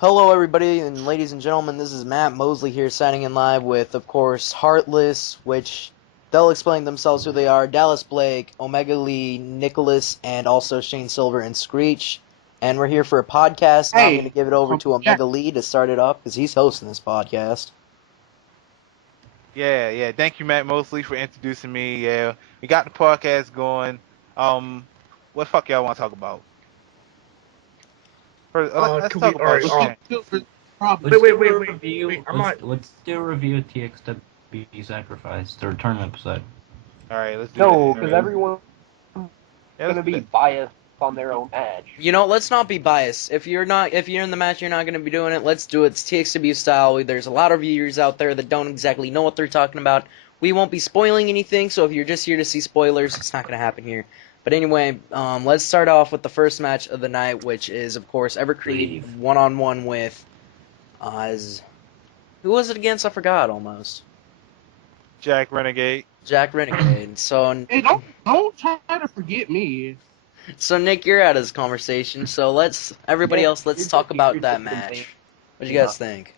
Hello, everybody, and ladies and gentlemen, this is Matt Mosely here signing in live with, of course, Heartless, which they'll explain themselves who they are, Dallas Blaike, Omega Lee, Nicholas, and also Shane Silver and Screech. And we're here for a podcast. Now I'm going to give it over to Omega Lee to start it off because he's hosting this podcast. Yeah. Thank you, Matt Mosely, for introducing me. Yeah, we got the podcast going. What the fuck y'all want to talk about? First, let's talk about Shane. Wait. Let's do a review of TXW Sacrifice, their tournament episode. All right, let's do No, that. because everyone's going to be biased on their own match. You know, let's not be biased. If you're in the match, you're not going to be doing it. Let's do it. It's TXW style. There's a lot of viewers out there that don't exactly know what they're talking about. We won't be spoiling anything, so if you're just here to see spoilers, it's not going to happen here. But anyway, let's start off with the first match of the night, which is, of course, Evercreed one-on-one with, who was it against? I forgot almost. Jack Renegade. Jack Renegade. So, hey, don't try to forget me. So Nick, you're out of this conversation. So let's talk about that match. What do you guys think?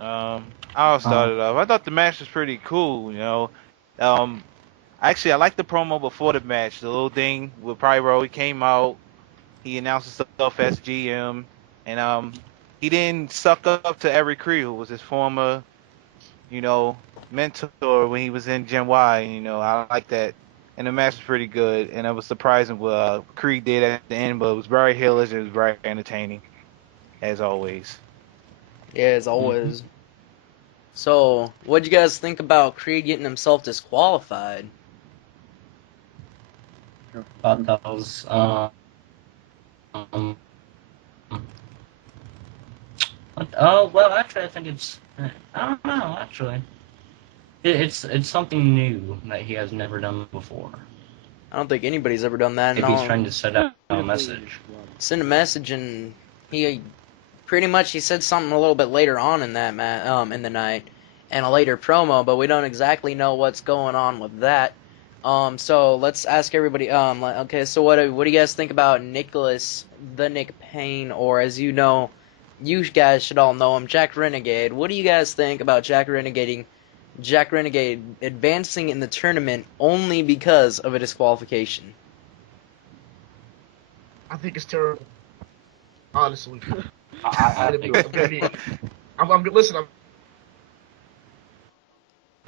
I'll start it off. I thought the match was pretty cool. You know, actually, I liked the promo before the match. The little thing with Pyro, he came out, he announced himself as GM, and he didn't suck up to Evercreed, who was his former, mentor when he was in Gen Y. I like that. And the match was pretty good, and it was surprising what Creed did at the end, but it was very heelish, it was very entertaining, as always. Yeah, as always. So, what'd you guys think about Creed getting himself disqualified? I thought that was, well, actually, I think it's, I don't know, actually. It's something new that he has never done before. I don't think anybody's ever done that. If he's trying to set out a message. Send a message, and he said something a little bit later on in that in the night, and a later promo, but we don't exactly know what's going on with that. So let's ask everybody. Okay, so what do you guys think about Nicholas, the Nick Payne, or as you know, you guys should all know him, Jack Renegade? What do you guys think about Jack Renegade advancing in the tournament only because of a disqualification? I think it's terrible. Honestly, I'm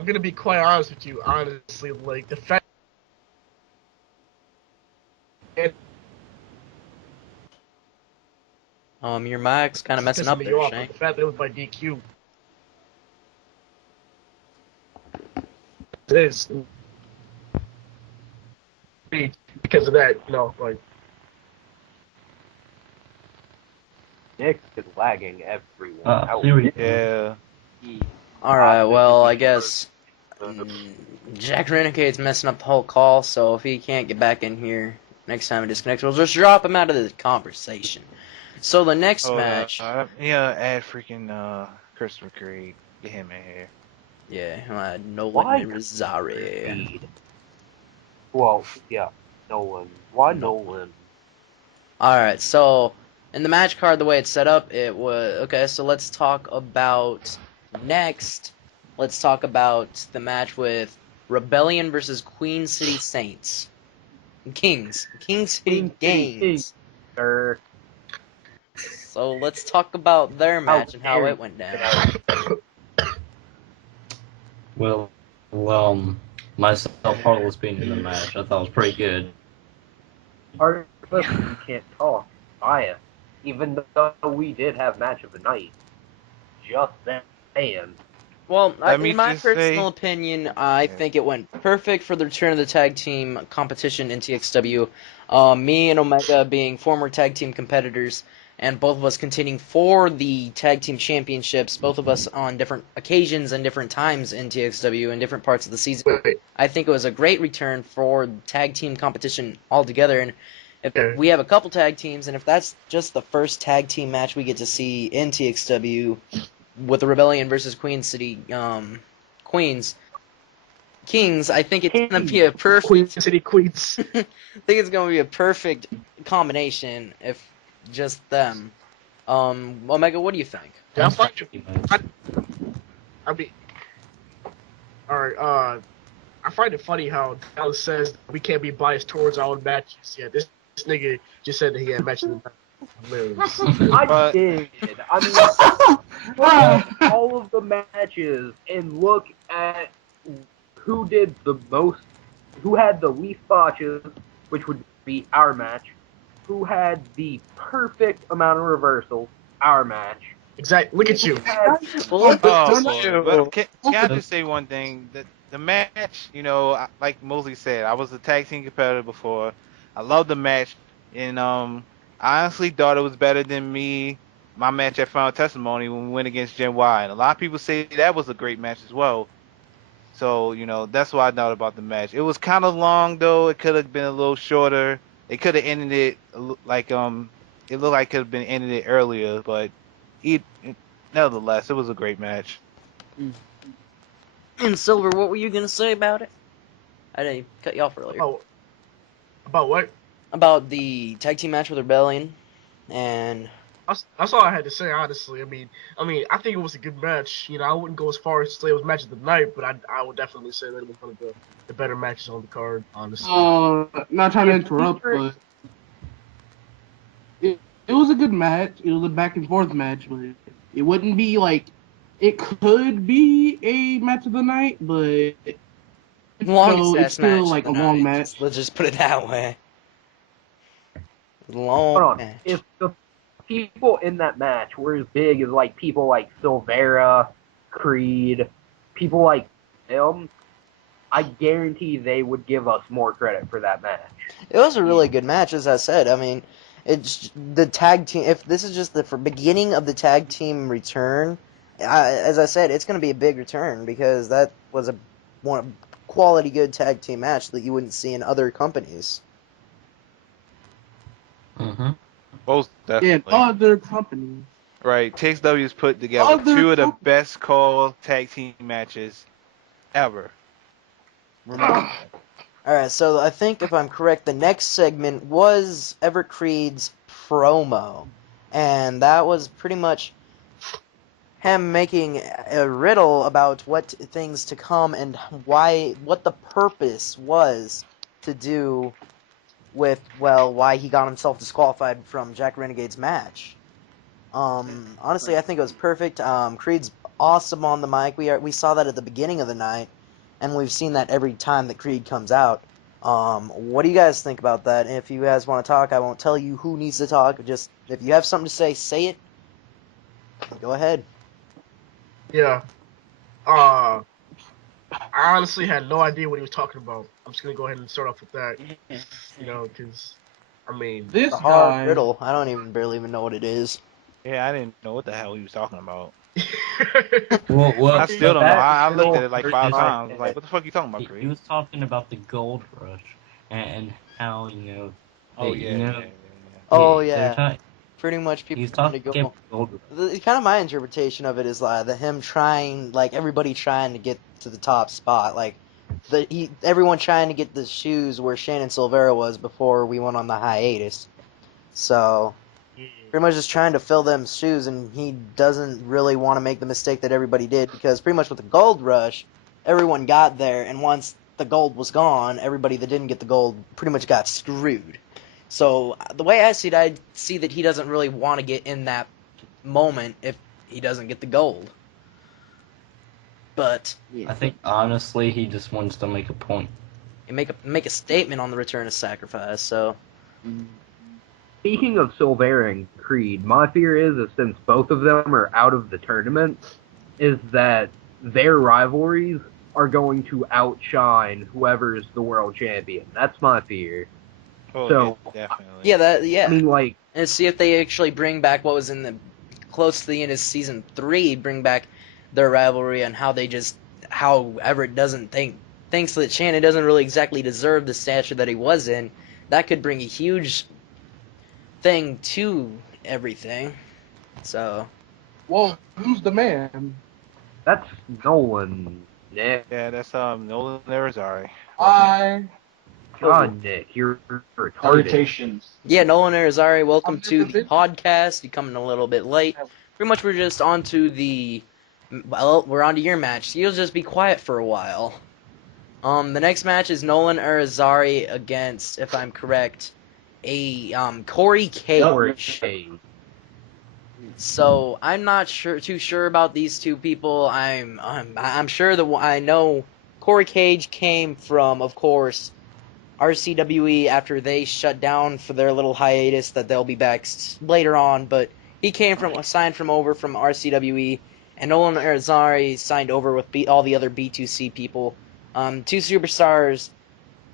gonna be quite honest with you. Honestly, like the fact. Your mic's kind of messing up there, Shane. The fact that it was by DQ. It is because of that, like Nick is lagging everyone. Yeah. All right. Well, I guess Jack Renegade's messing up the whole call. So if he can't get back in here next time he disconnects, we'll just drop him out of the conversation. So the next match. Add freaking Christopher Creed. Get him in here. Yeah, Nolin Irizarry. Well, yeah, Nolin. Why Nolin? Alright, so in the match card, the way it's set up, it was... Okay, so let's talk about... Next, let's talk about the match with Rebellion versus Queen City Saints. Kings. King City Games. So let's talk about their match and how it went down. Well, myself, Heartless being in the match, I thought it was pretty good. Heartless, you can't talk. Bias. Even though we did have match of the night. Just saying. Well, in my personal opinion, I think it went perfect for the return of the tag team competition in TXW. Me and Omega being former tag team competitors, and both of us contending for the tag team championships, both of us on different occasions and different times in TXW in different parts of the season. I think it was a great return for tag team competition altogether, and if we have a couple tag teams, and if that's just the first tag team match we get to see in TXW with the Rebellion versus Queen City Kings, I think it's going to be a perfect... Queen City Queens. I think it's going to be a perfect combination if just them. Omega, what do you think? Yeah, I mean, all right. I find it funny how Dallas says we can't be biased towards our own matches. Yeah, this nigga just said that he had matches. Hilarious. I did. I mean, look at all of the matches and look at who did the most, who had the least botches, which would be our match, who had the perfect amount of reversals, our match. Exactly. Look at you. But can I just say one thing? The match, like Mosely said, I was a tag team competitor before. I loved the match, and I honestly thought it was better than my match at Final Testimony when we went against Gen Y. And a lot of people say that was a great match as well. So, that's what I thought about the match. It was kind of long though. It could have been a little shorter. It could have ended it like it looked like it could have been ended it earlier, but nevertheless, it was a great match. And Silver, what were you gonna say about it? I didn't cut you off earlier. Oh, about what? About the tag team match with Rebellion, and that's all I had to say. Honestly, I mean, I think it was a good match. I wouldn't go as far as to say it was match of the night, but I would definitely say that it was one of the better matches on the card. Honestly, not trying to interrupt, but it was a good match. It was a back and forth match, but it wouldn't be like it could be a match of the night, but it's still like a long match. Let's just put it that way. Long Hold on. match. If the people in that match were as big as like people like Silvera, Creed, people like them, I guarantee they would give us more credit for that match. It was a really good match, as I said. I mean, it's the tag team. If this is just the beginning of the tag team return, as I said, it's going to be a big return because that was a quality good tag team match that you wouldn't see in other companies. Most definitely. Yeah, other companies. Right, TXW's put together two of the best called tag team matches ever. Alright, so I think if I'm correct, the next segment was Everett Creed's promo. And that was pretty much him making a riddle about what things to come and what the purpose was to do with, why he got himself disqualified from Jack Renegade's match. Honestly, I think it was perfect. Creed's awesome on the mic. We saw that at the beginning of the night, and we've seen that every time that Creed comes out. What do you guys think about that? If you guys want to talk, I won't tell you who needs to talk. Just, if you have something to say it. Go ahead. Yeah. I honestly had no idea what he was talking about. I'm just gonna go ahead and start off with that. Because this hard riddle. I don't barely even know what it is. Yeah, I didn't know what the hell he was talking about. well, I still don't know. I looked at it like 5 times. I was like, what the fuck are you talking about, Creed? He was talking about the gold rush and how, Pretty much people trying to go. Kind of my interpretation of it is him trying, everybody trying to get to the top spot. Everyone trying to get the shoes where Shannon Silvera was before we went on the hiatus. So, pretty much just trying to fill them shoes, and he doesn't really want to make the mistake that everybody did, because pretty much with the gold rush, everyone got there, and once the gold was gone, everybody that didn't get the gold pretty much got screwed. So, the way I see it, I see that he doesn't really want to get in that moment if he doesn't get the gold. But I think, honestly, he just wants to make a point. And make a statement on the return of sacrifice, so... Speaking of Silvera and Creed, my fear is since both of them are out of the tournament, is that their rivalries are going to outshine whoever's the world champion. That's my fear. Oh, so, yeah, definitely. Yeah. I mean, and see if they actually bring back what was in the close to the end of season 3, bring back their rivalry and how Everett thinks that Shannon doesn't really exactly deserve the stature that he was in. That could bring a huge thing to everything. So. Well, who's the man? That's Nolin, Nick. Yeah, that's Nolin Irizarry. God, Nick, you're retarded. Salutations. Yeah, Nolin Irizarry, welcome to the podcast. You're coming a little bit late. Pretty much we're just on to we're on to your match. So you'll just be quiet for a while. The next match is Nolin Irizarry against, if I'm correct, Corey Cage. Yep. So I'm not too sure about these two people. I'm sure that I know Corey Cage came from, of course, RCWE after they shut down for their little hiatus that they'll be back later on. But he signed over from RCWE, and Nolin Irizarry signed over with all the other B2C people. Two superstars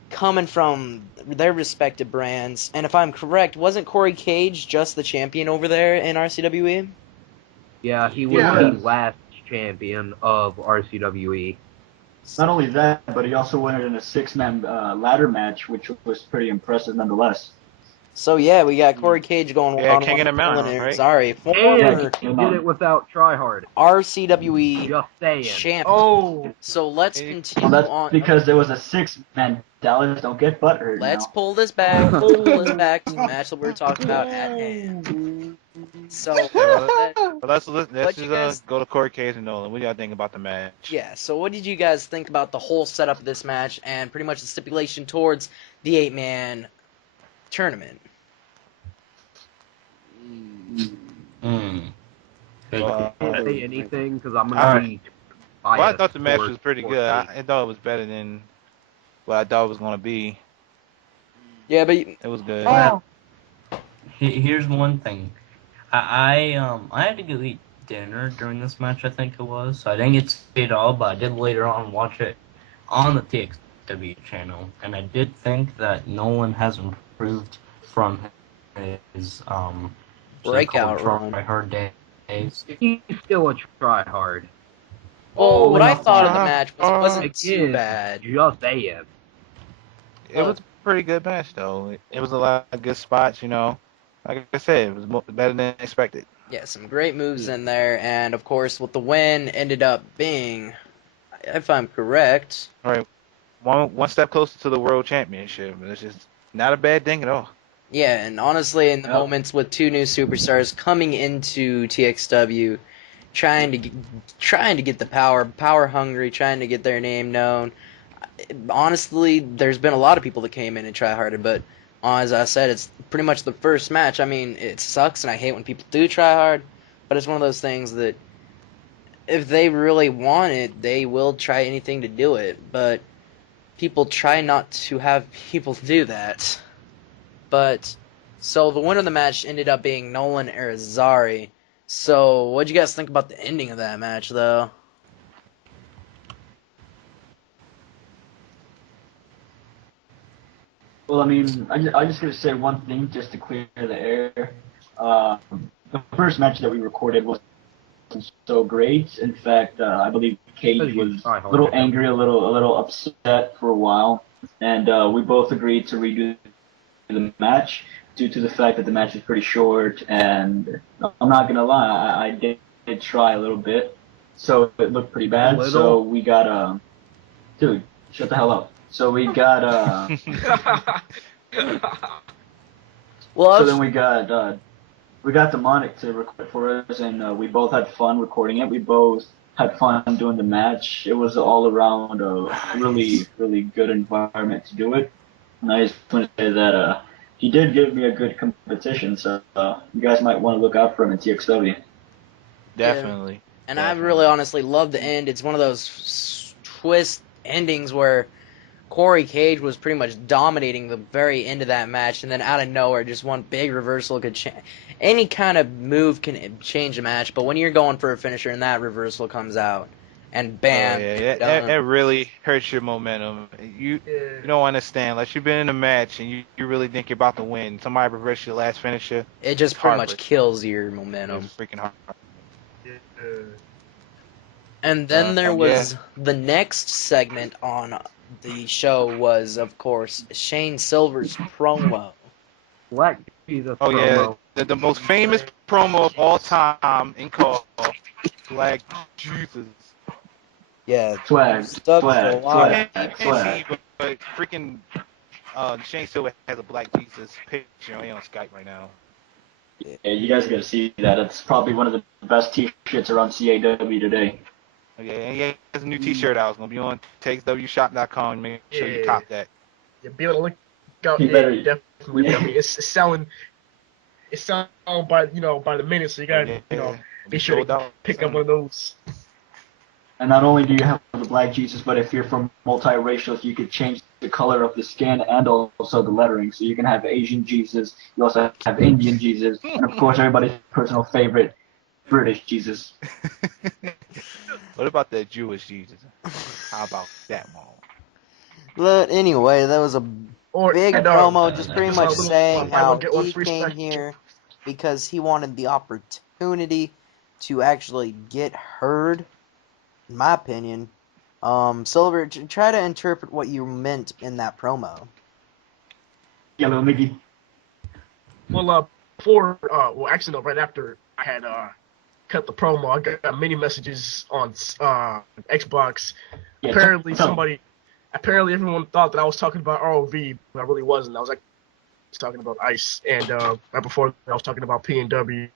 coming from their respective brands. And if I'm correct, wasn't Corey Cage just the champion over there in RCWE? Yeah, he was the last champion of RCWE. Not only that, but he also won it in a 6-man ladder match, which was pretty impressive nonetheless. So yeah, we got Corey Cage going on King of the Mountain, right? Sorry, and he did it without tryhard. RCWE Just saying. champion. Oh. So let's continue Well, that's on. because there was a 6-man. Dallas, don't get butthurt. Let's now. pull this back. To the match that we were talking about at hand. So let's just go to Corey Cage and Nolin. What do y'all think about the match? Yeah. So what did you guys think about the whole setup of this match and pretty much the stipulation towards the 8-man tournament? I can't say anything because I'm gonna be biased. Well, I thought the match was pretty good. I thought it was better than what I thought it was gonna be. Yeah, but it was good. Here's one thing. I had to go eat dinner during this match, I think it was. So I didn't get to see it all, but I did later on watch it on the TXW channel. And I did think that Nolin has improved from his breakout run. I heard days. He's still a tryhard. Well, what I thought of the match was it wasn't too bad. Just saying. It was a pretty good match, though. It was a lot of good spots, you know. Like I said, it was better than expected. Yeah, some great moves in there, and of course, what the win ended up being, if I'm correct. All right, one step closer to the World Championship. It's just not a bad thing at all. Yeah, and honestly, in the moments with two new superstars coming into TXW, trying to get the power hungry, trying to get their name known. Honestly, there's been a lot of people that came in and try harder, but as I said, it's pretty much the first match. I mean, it sucks, and I hate when people do try hard, but it's one of those things that if they really want it, they will try anything to do it, but people try not to have people do that. But, so the winner of the match ended up being Nolin Irizarry. So, what'd you guys think about the ending of that match, though? Well, I mean, I just gotta say one thing just to clear the air. The first match that we recorded wasn't so great. In fact, I believe Cage was a little angry, a little upset for a while, and we both agreed to redo the match due to the fact that the match was pretty short. And I'm not gonna lie, I did try a little bit, so it looked pretty bad. So we got dude, shut the hell up. So we got well, so then we got Demonic to record for us, and we both had fun recording it. We both had fun doing the match. It was all around a really, really good environment to do it. And I just want to say that he did give me a good competition, so you guys might want to look out for him in TXW. Definitely. Yeah. And I really honestly love the end. It's one of those twist endings where Corey Cage was pretty much dominating the very end of that match, and then out of nowhere, just one big reversal could change. Any kind of move can change a match, but when you're going for a finisher and that reversal comes out, and bam, that really hurts your momentum. You don't understand. Like, you've been in a match and you really think you're about to win. Somebody reverses your last finisher. It just pretty much kills your momentum. It's freaking hard. And then there was the next segment on the show was, of course, Shane Silver's promo. Black Jesus promo. Oh yeah, the most famous promo of all time in call. Black Jesus. Yeah. Swag. Freaking Shane Silver has a Black Jesus picture on Skype right now. Yeah, you guys gotta see that. It's probably one of the best T-shirts around CAW today. Yeah, and he has a new T-shirt out. It's gonna be on TXWShop.com. Make sure you cop that. Yeah, be able to look out. You Yeah, better- definitely. yeah. I mean, it's selling. It's selling by by the minute, so you gotta be sure to pick up one of those. And not only do you have the Black Jesus, but if you're from multiracial, you could change the color of the skin and also the lettering. So you can have Asian Jesus, you also have Indian Jesus, and of course everybody's personal favorite, British Jesus. What about that Jewish Jesus? How about that one? But anyway, that was a big promo, just pretty much saying how he came here because he wanted the opportunity to actually get heard. In my opinion, Silver, try to interpret what you meant in that promo. Yellow Mickey. Well, actually, no, right after I had cut the promo, I got many messages on Xbox. Yeah, Apparently, everyone thought that I was talking about ROV, but I really wasn't. I was talking about Ice, and right before that, I was talking about PNW.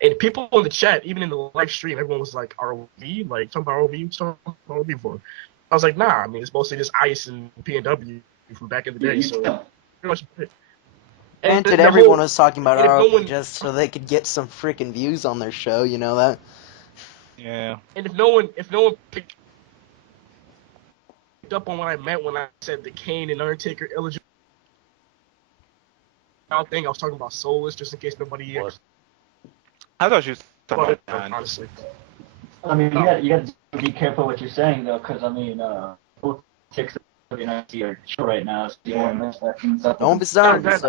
And people in the chat, even in the live stream, everyone was like, ROV? Like, talking about ROV? What's talking about ROV for? I was like, nah, I mean, it's mostly just Ice and PNW from back in the day, so pretty much it. Granted, everyone was talking about ROV just so they could get some freaking views on their show, you know that? Yeah. And if no one picked up on what I meant when I said the Kane and Undertaker eligible thing, I was talking about Soulless, just in case nobody I thought you was talking about it, honestly. I mean, you got to be careful what you're saying, though, because, I mean, both TXW and IC are chill right now, so you don't miss that. Don't be sorry. That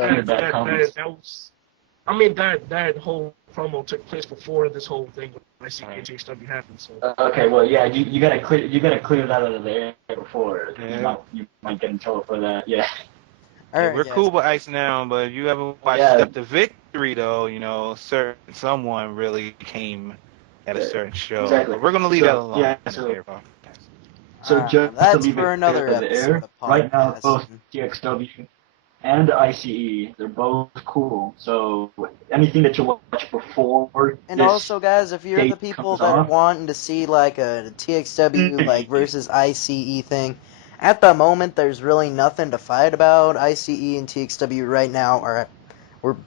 whole promo took place before this whole thing with IC and TXW happened, so. Okay, well, yeah, you gotta clear that out of the air before you might get in trouble for that. Yeah. We're cool with Ice now, but if you ever watch Step to Victory, though, someone really came at a certain show. Exactly. But we're gonna leave that alone. Yeah. So just that's to leave for it another clear of the air, episode of right now podcast. both TXW and ICE, they're both cool. So anything that you watch before and also, guys, if you're the people that are wanting to see like a TXW like versus ICE thing, at the moment there's really nothing to fight about. ICE and TXW right now we're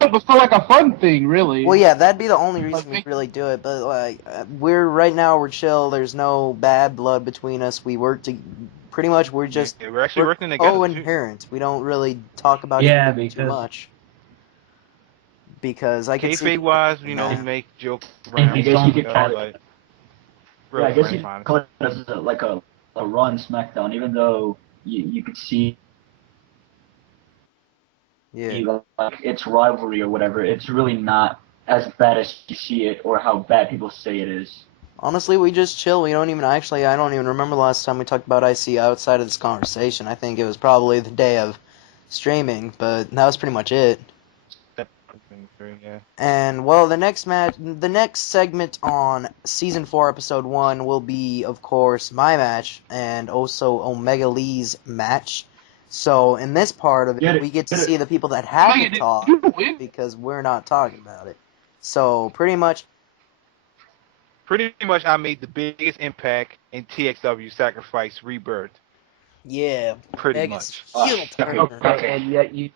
but for like a fun thing, really. Well, yeah, that'd be the only reason we really do it. But like, we're chill. There's no bad blood between us. We work to pretty much. We're actually working together. Co-inherent. We don't really talk about it too much. Because I can see kayfabe-wise, we make jokes around. I guess you could call it. Yeah, I guess you could call it as like a run SmackDown, even though you could see. Yeah. Like it's rivalry or whatever. It's really not as bad as you see it or how bad people say it is. Honestly, we just chill. I don't even remember the last time we talked about IC outside of this conversation. I think it was probably the day of streaming, but that was pretty much it. Yeah. And well, the next segment on season 4, episode 1 will be, of course, my match and also Omega Lee's match. So in this part of it, we get to see the people that haven't talked because we're not talking about it. So pretty much, I made the biggest impact in TXW Sacrifice Rebirth. Yeah, pretty much. Okay, and yet you.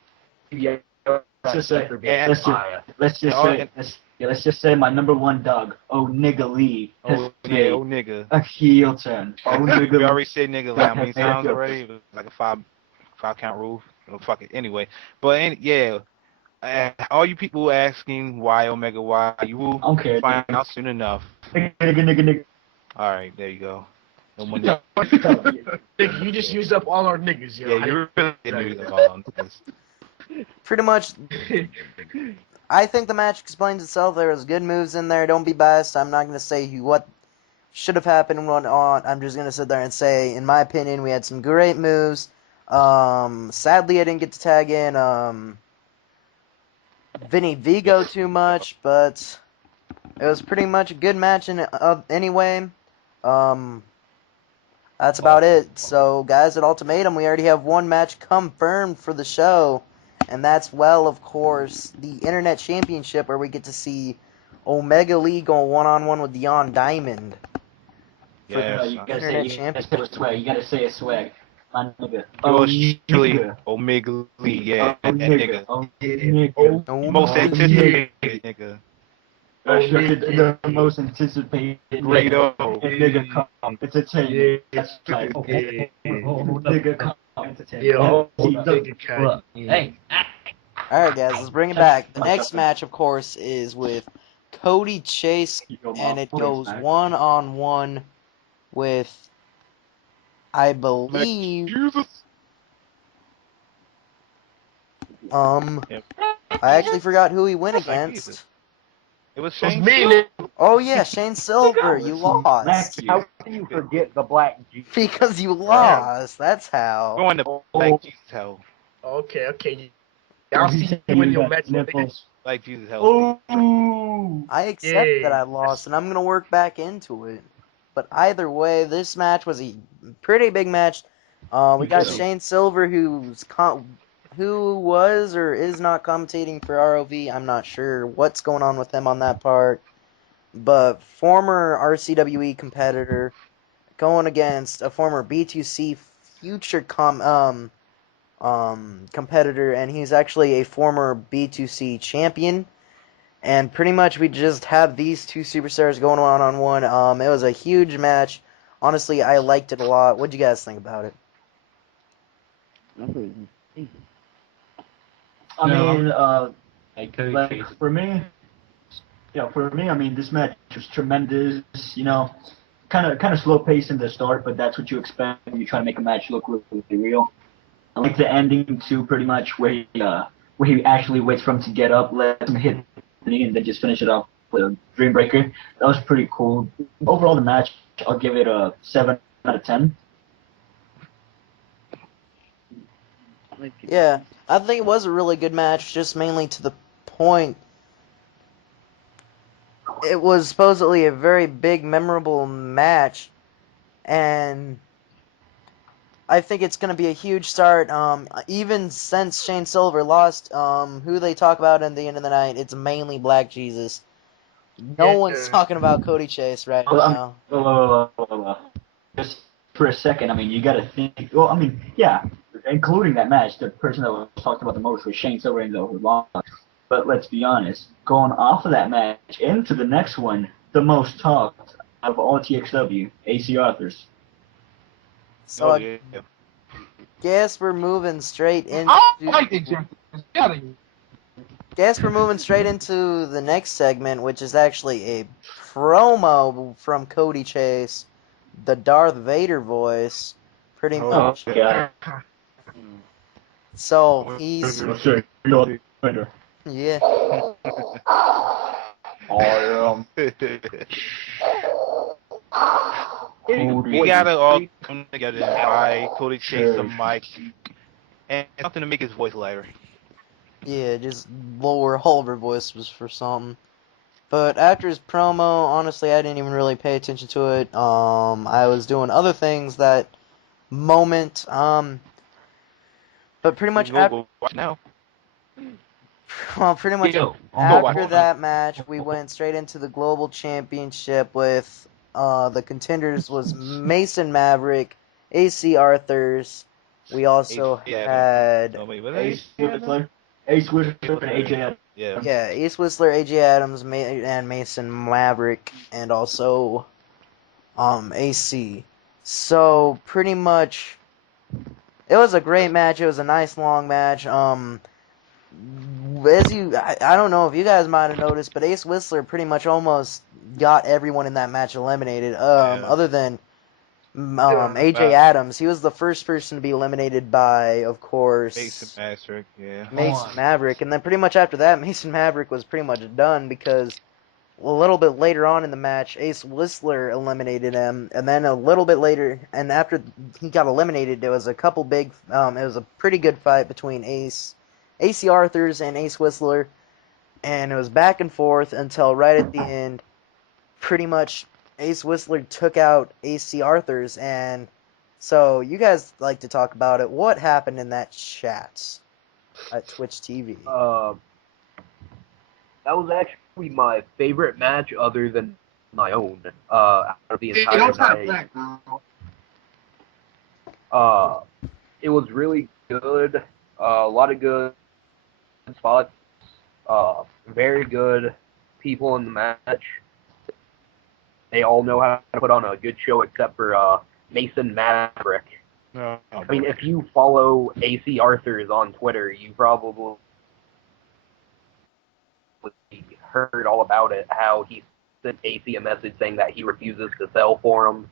Let's just say my number one dog, Nigga Lee, has made nigga. a heel turn. Nigga. We already said nigga how many times already? It was like a five count rule. Fuck it. Anyway, but all you people asking why Omega, why you will find out soon enough. Nigga. All right, there you go. No more You just used up all our niggas, yo. Yeah, you really did use up all our niggas. Pretty much, I think the match explains itself. There was good moves in there. Don't be biased. I'm not going to say what should have happened and what on. I'm just going to sit there and say, in my opinion, we had some great moves. Sadly, I didn't get to tag in Vinny Vigo too much, but it was pretty much a good match anyway. That's about it. So, guys, at Ultimatum, we already have one match confirmed for the show. And that's, well, of course, the Internet Championship, where we get to see Omega Lee go one-on-one with Dion Diamond. Yeah, you gotta say a swag. My nigga. Omega Lee, yeah, that nigga. Nigga. Most anticipated nigga. The most anticipated Great O. Nigga come. It's a 10. That's right. Nigga come. Hey. Alright, guys, let's bring it back. The next match, of course, is with Cody Chase, and it goes one-on-one with, I believe, I actually forgot who he went against. It was Shane. Oh yeah, Shane Silver. You lost. How can you forget the Black Jesus? Because you lost. That's how. Going to Black Jesus hell. Okay. I'll see you in your match. Like Jesus hell. I accept that I lost, and I'm gonna work back into it. But either way, this match was a pretty big match. We got Shane Silver, who was or is not commentating for ROV. I'm not sure what's going on with him on that part. But former RCWE competitor going against a former B2C future competitor, and he's actually a former B2C champion. And pretty much we just have these two superstars going one-on-one. It was a huge match. Honestly, I liked it a lot. What'd you guys think about it? I mean, like for me, I mean, this match was tremendous. You know, kind of slow pace in the start, but that's what you expect when you try to make a match look really, really real. I like the ending too, pretty much where he actually waits for him to get up, lets him hit the knee, and then just finish it off with a Dreambreaker. That was pretty cool. Overall, the match, I'll give it a 7 out of 10. Yeah, I think it was a really good match, just mainly to the point. It was supposedly a very big, memorable match, and I think it's going to be a huge start. Even since Shane Silver lost, who they talk about at the end of the night, it's mainly Black Jesus. No one's talking about Cody Chase right now. Just for a second, I mean, you got to think. Well, I mean, yeah, including that match, the person that was talked about the most was Shane Silver and who lost. But let's be honest, going off of that match into the next one, the most talked out of all TXW, AC Arthurs. So I guess we're moving straight into. Guess we're moving straight into the next segment, which is actually a promo from Cody Chase, the Darth Vader voice, pretty much. God. So he's yeah. We gotta all come together and buy Cody Chase some mic and something to make his voice lighter. Yeah, just lower Hulver voice was for something. But after his promo, honestly, I didn't even really pay attention to it. I was doing other things that moment. But pretty much after. Watch now. Well, pretty much after that match, we went straight into the Global Championship with the contenders was Mason Maverick, AC Arthurs. We also had Ace Whistler and AJ Adams. Yeah, Ace Whistler, AJ Adams, and Mason Maverick, and also AC. So pretty much, it was a great match. It was a nice long match. I don't know if you guys might have noticed, but Ace Whistler pretty much almost got everyone in that match eliminated. Other than AJ Adams, he was the first person to be eliminated by, of course, Mason Maverick. Yeah. Mason Maverick, and then pretty much after that, Mason Maverick was pretty much done because a little bit later on in the match, Ace Whistler eliminated him, and then a little bit later, and after he got eliminated, there was a couple big. It was a pretty good fight between AC Arthurs and Ace Whistler, and it was back and forth until right at the end, pretty much Ace Whistler took out AC Arthurs, and So you guys like to talk about it. What happened in that chat at Twitch TV? That was actually my favorite match other than my own. Out of the entire night. It was really good. A lot of good spots. Very good people in the match. They all know how to put on a good show except for Mason Maverick. I mean, if you follow AC Arthurs on Twitter, you probably heard all about it, how he sent AC a message saying that he refuses to sell for him.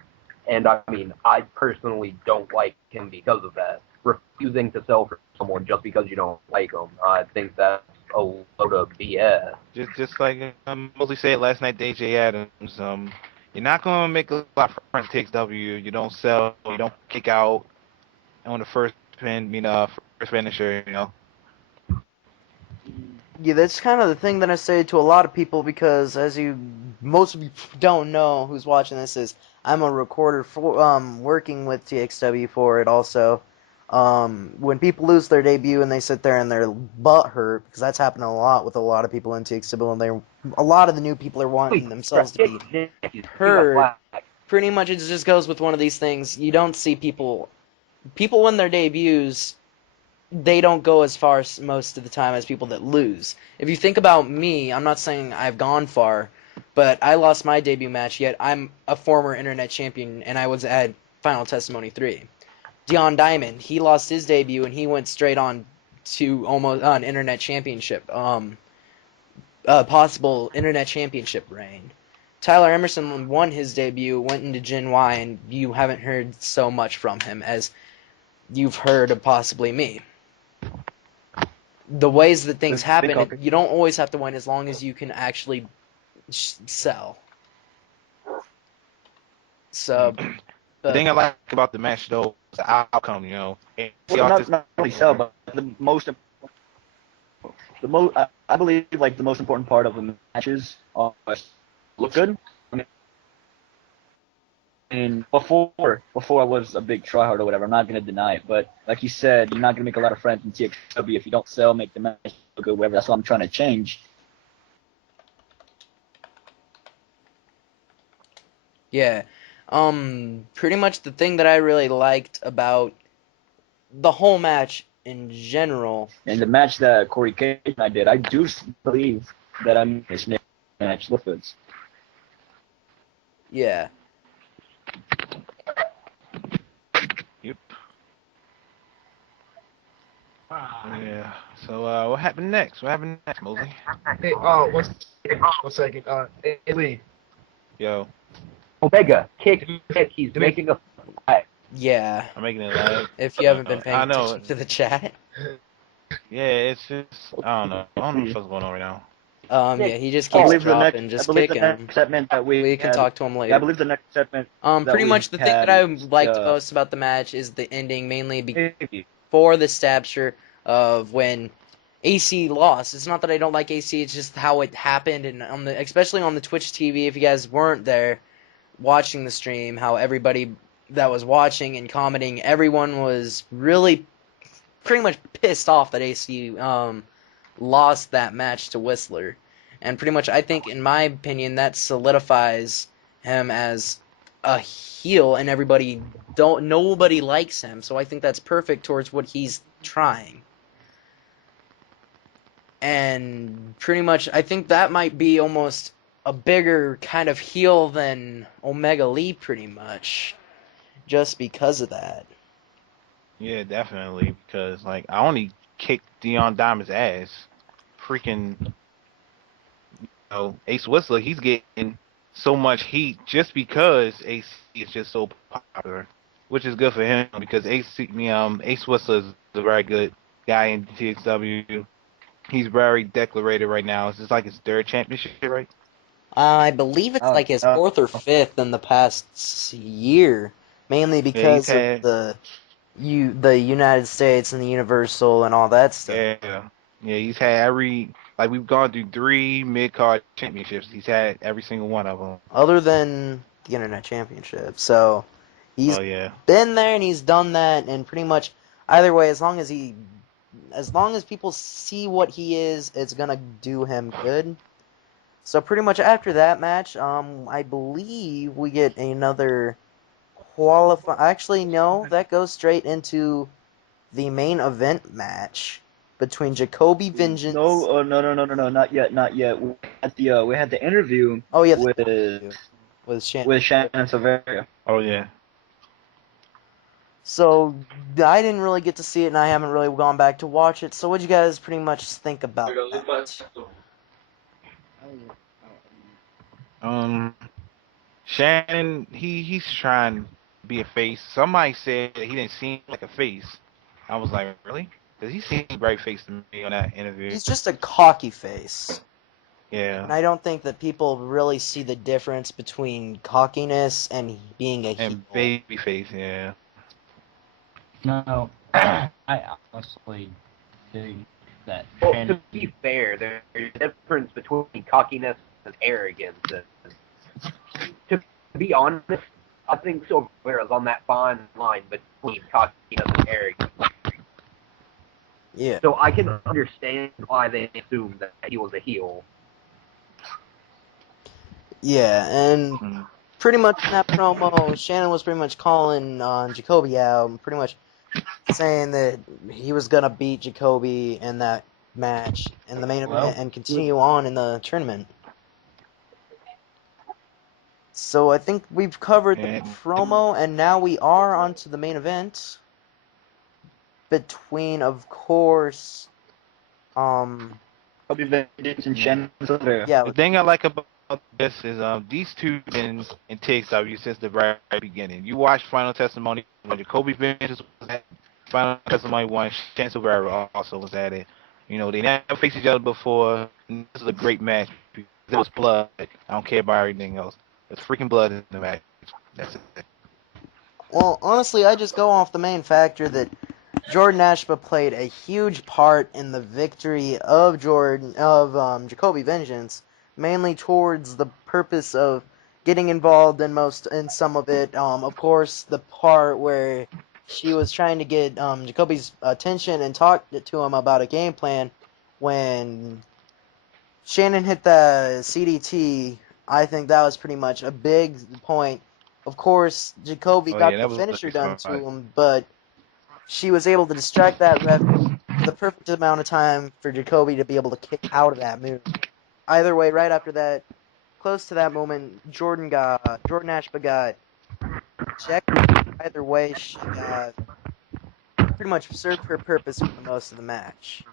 And I mean, I personally don't like him because of that. Refusing to sell for someone just because you don't like them, I think that's a load of BS. Just like Mosely said last night to AJ Adams, you're not going to make a lot of friends at TXW. You don't sell, you don't kick out on the first first finisher, you know. Yeah, that's kind of the thing that I say to a lot of people because, as most of you don't know who's watching this, is I'm a recorder for working with TXW for it also. When people lose their debut and they sit there and their butt hurt, because that's happened a lot with a lot of people in TXW, and a lot of the new people are wanting themselves to be heard. Pretty much it just goes with one of these things. You don't see people win their debuts, they don't go as far most of the time as people that lose. If you think about me, I'm not saying I've gone far, but I lost my debut match, yet I'm a former internet champion, and I was at Final Testimony 3. Dion Diamond, he lost his debut, and he went straight on to almost an internet championship, possible internet championship reign. Tyler Emerson won his debut, went into Gen Y, and you haven't heard so much from him as you've heard of possibly me. The ways that things happen, you don't always have to win as long as you can actually sell. So, the thing I like about the match, though, is the outcome, you know. Well, not only sell, but I believe, like, the most important part of the matches are look good. And before I was a big tryhard or whatever, I'm not going to deny it. But like you said, you're not going to make a lot of friends in TXW if you don't sell, make the match look good, whatever. That's what I'm trying to change. Yeah. Pretty much the thing that I really liked about the whole match in general. And the match that Corey Cage and I did, I do believe that I made this match look good. Yeah. Yep. Yeah. So, what happened next? What happened next, Mosely? Hey, one second. Hey, Lee. Yo. Omega, kick. He's making a flag. Yeah. I'm making it lag. If you haven't been paying attention to the chat. Yeah, it's just, I don't know what's going on right now. Yeah, he just keeps dropping, just kicking him. We can talk to him later. I believe the next segment. Pretty much the thing that I liked most about the match is the ending, mainly before the stabsure of when AC lost. It's not that I don't like AC, it's just how it happened, and especially on the Twitch TV, if you guys weren't there watching the stream, how everybody that was watching and commenting, everyone was really pretty much pissed off that AC lost that match to Whistler. And pretty much, I think, in my opinion, that solidifies him as a heel, and nobody likes him. So I think that's perfect towards what he's trying. And pretty much, I think that might be almost a bigger kind of heel than Omega Lee, pretty much, just because of that. Yeah, definitely, because, like, I only kicked Dion Diamond's ass. Freaking, Ace Whistler, he's getting so much heat just because AC is just so popular, which is good for him because Ace Whistler is a very good guy in TXW. He's very declarated right now. It's just like his third championship, right? I believe it's like his fourth or fifth in the past year, mainly because of the United States and the Universal and all that stuff. Yeah, he's had we've gone through 3 mid-card championships. He's had every single one of them. Other than the Internet Championship. So, He's Oh yeah. been there and he's done that, and pretty much either way, as long as people see what he is, it's gonna do him good. So pretty much after that match, I believe we get another qualify. Actually, no, that goes straight into the main event match between Jacoby Vengeance. No, no, not yet. We had the interview. Oh yeah, with Shannon Silveria. Oh yeah. So I didn't really get to see it, and I haven't really gone back to watch it. So what do you guys pretty much think about that? Shannon, he's trying to be a face. Somebody said he didn't seem like a face. I was like, really? Because he seemed bright face to me on that interview. He's just a cocky face. Yeah. And I don't think that people really see the difference between cockiness and being a heel. And baby face, yeah. No, I honestly think that. Well, to be fair, there's a difference between cockiness and arrogance. To be honest, I think Silvera's on that fine line between cockiness and arrogance. Yeah. So I can understand why they assumed that he was a heel. Yeah, and pretty much in that promo, Shannon was pretty much calling Jacoby out, pretty much saying that he was going to beat Jacoby in that match in the main event and continue on in the tournament. So I think we've covered the promo, and now we are on to the main event between, of course, Jacoby Vengeance and Shannon Silveria. Yeah. The thing I like about this is these two been in TXW since the very beginning. You watch Final Testimony when Jacoby Vengeance was at Final Testimony 1, Shannon Silveria also was at it. You know, they never faced each other before. This is a great match. There was blood. I don't care about everything else. There's freaking blood in the match. That's it. Well, honestly, I just go off the main factor that Jordan Ashba played a huge part in the victory of Jacoby Vengeance, mainly towards the purpose of getting involved in some of it. Of course, the part where she was trying to get Jacoby's attention and talk to him about a game plan when Shannon hit the CDT. I think that was pretty much a big point. Of course, Jacoby got the finisher done to him, but she was able to distract that ref for the perfect amount of time for Jacoby to be able to kick out of that move. Either way, right after that, close to that moment, Jordan Ashba got ejected. Either way, she got pretty much served her purpose for the most of the match.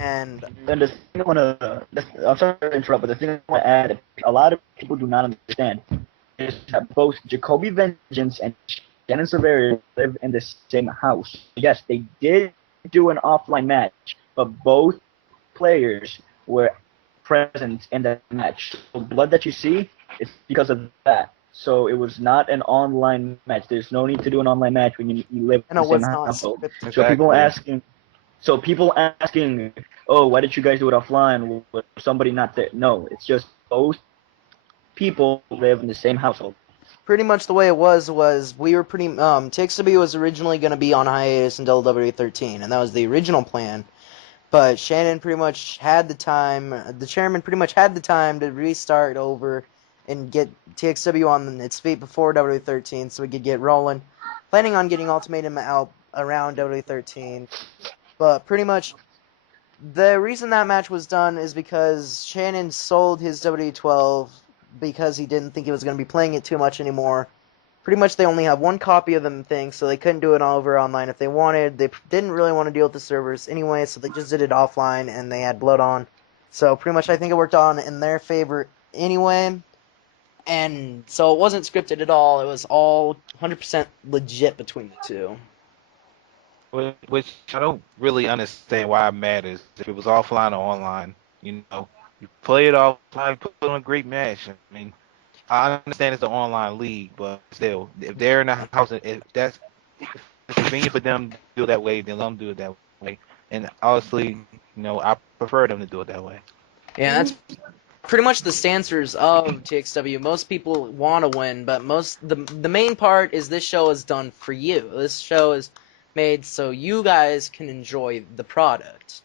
And the thing I want to, I'm sorry to interrupt, but the thing I want to add, a lot of people do not understand, is that both Jacoby Vengeance and Shannon Silveria live in the same house. Yes, they did do an offline match, but both players were present in that match. So the blood that you see is because of that. So it was not an online match. There's no need to do an online match when you live in the same household. Exactly. So people asking, oh, why did you guys do it offline? Was somebody not there? No, it's just both people live in the same household. Pretty much the way it was we were TXW was originally going to be on hiatus until WWE13, and that was the original plan. But Shannon pretty much had the time, the chairman pretty much had the time to restart over and get TXW on its feet before WWE13 so we could get rolling. Planning on getting Ultimatum out around WWE13. But pretty much the reason that match was done is because Shannon sold his WWE12 because he didn't think he was going to be playing it too much anymore. Pretty much they only have one copy of the thing, so they couldn't do it all over online if they wanted. They didn't really want to deal with the servers anyway, so they just did it offline, and they had blood on. So pretty much I think it worked on in their favor anyway. And so it wasn't scripted at all. It was all 100% legit between the two. Which I don't really understand why it matters. If it was offline or online, you know, you play it offline, put on a great match. I mean, I understand it's an online league, but still, if they're in the house, if that's convenient for them to do it that way, then let them do it that way. And honestly, you know, I prefer them to do it that way. Yeah, pretty much the stancers of TXW. Most people want to win, but the main part is this show is done for you. This show is made so you guys can enjoy the product,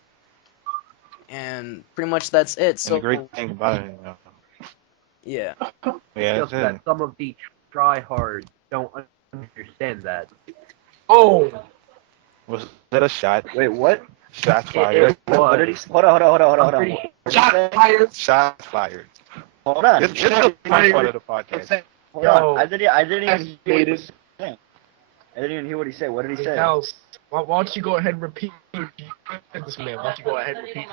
and pretty much that's it. So and the great thing about it, yeah, just that some of the tryhards don't understand that. Oh, was that a shot? Wait, what? Shots fired. What did he? Hold on. shot fired. Shots fired. Hold on. This is the fun part of the podcast. Hold on. I didn't even hear what he was saying. I didn't even hear what he said. What did he say? Else, why don't you go ahead and repeat this, man? Why don't you go ahead and repeat?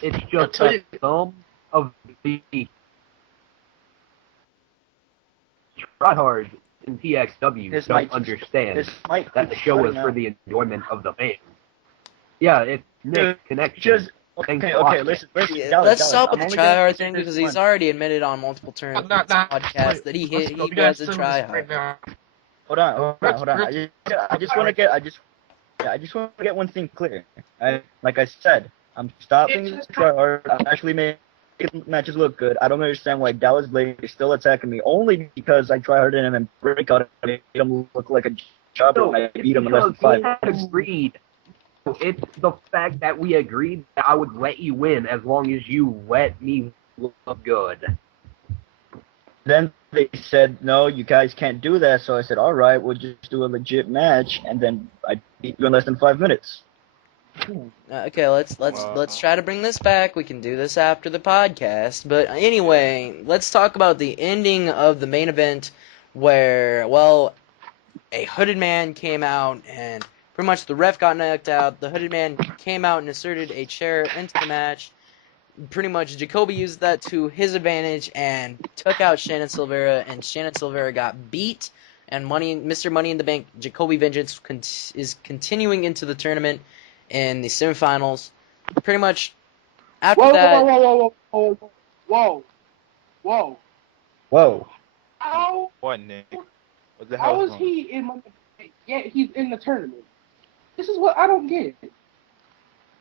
It's just that some of the tryhards in TXW don't understand that the show is for the enjoyment of the fans. Yeah, it's Nick connection. Okay, listen. Let's stop with the tryhard thing because he's already admitted on multiple terms on this podcast that he was a tryhard. Hold on. I just want to get one thing clear. Like I said, I'm stopping the tryhard. I'm actually making matches look good. I don't understand why Dallas Blaike is still attacking me only because I tryharded him and break out and made him look like a jobber when I beat him in less than 5 minutes. Agreed. It's the fact that we agreed that I would let you win as long as you let me look good. Then they said, no, you guys can't do that. So I said, all right, we'll just do a legit match. And then I beat you in less than 5 minutes. Okay, let's try to bring this back. We can do this after the podcast. But anyway, let's talk about the ending of the main event where, well, a hooded man came out and pretty much the ref got knocked out. The hooded man came out and inserted a chair into the match. Pretty much Jacoby used that to his advantage and took out Shannon Silvera, and Shannon Silvera got beat. And Mr. Money in the Bank, Jacoby Vengeance, is continuing into the tournament in the semifinals. Pretty much after that... Whoa. What, Nick? What the How hell is he in Money in the Bank? Yeah, he's in the tournament. This is what I don't get.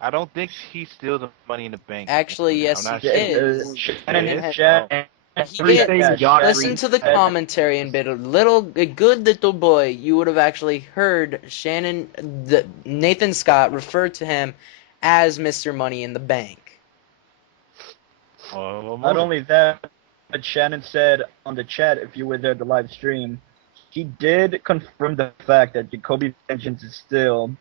I don't think he's still the Money in the Bank. Actually, yes, he is. Listen to the commentary and bit a good little boy. You would have actually heard Nathan Scott refer to him as Mr. Money in the Bank. Not only that, but Shannon said on the chat, if you were there at the live stream, he did confirm the fact that Jacoby Vengeance is still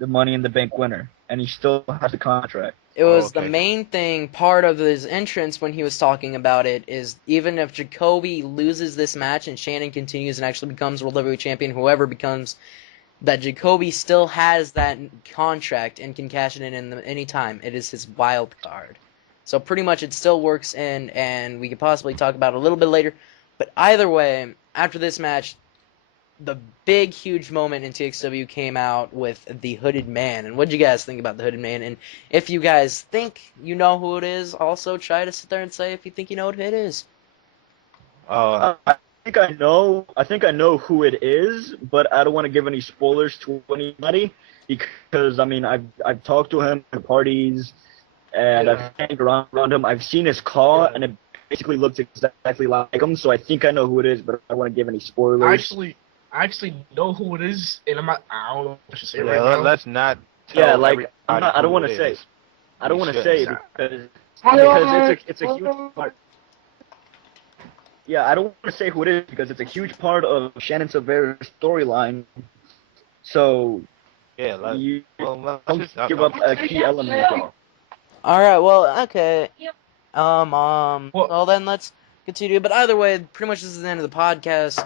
the Money in the Bank winner, and he still has the contract. It was the main thing, part of his entrance when he was talking about it, is even if Jacoby loses this match and Shannon continues and actually becomes World Heavyweight Champion, whoever becomes, that Jacoby still has that contract and can cash it in any time. It is his wild card. So pretty much it still works in, and we could possibly talk about it a little bit later. But either way, after this match, the big, huge moment in TXW came out with the Hooded Man. And what did you guys think about the Hooded Man? And if you guys think you know who it is, also try to sit there and say if you think you know what it is. I think I know. I think I know who it is, but I don't want to give any spoilers to anybody because I mean I've talked to him at parties and I've hanged around him. I've seen his car and it basically looks exactly like him. So I think I know who it is, but I don't want to give any spoilers. I actually know who it is, and I don't know if I should say it right now. Let's not tell I don't want to say. I don't want to say because it's a huge part. Yeah, I don't want to say who it is because it's a huge part of Shannon Silvera's storyline. So yeah, let's give up a key element as well. All right. Well, okay. Well, then let's continue. But either way, pretty much this is the end of the podcast.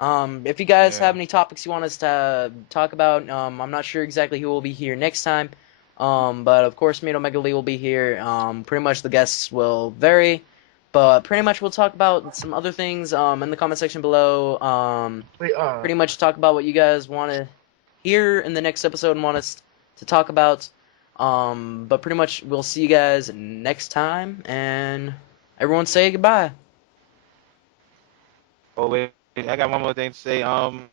If you guys have any topics you want us to talk about, I'm not sure exactly who will be here next time. But of course, me and Omega Lee will be here. Pretty much the guests will vary, but pretty much we'll talk about some other things in the comment section below. Pretty much talk about what you guys want to hear in the next episode and want us to talk about. But pretty much we'll see you guys next time, and everyone say goodbye. Oh wait, I got one more thing to say. I'm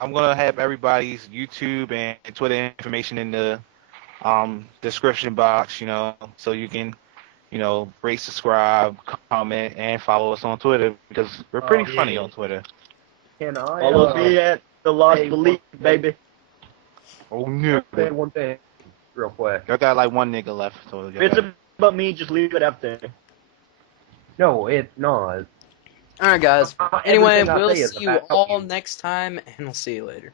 gonna have everybody's YouTube and Twitter information in the description box, so you can rate, subscribe, comment, and follow us on Twitter because we're pretty funny on Twitter. Can I follow me at the Lost Belief, baby? Oh, no. Say one thing real quick. I got like one nigga left. So If it's about me, just leave it up there. No, it's not. Alright, guys. Anyway, Everything I we'll say is see you about all you. next time, and we'll see you later.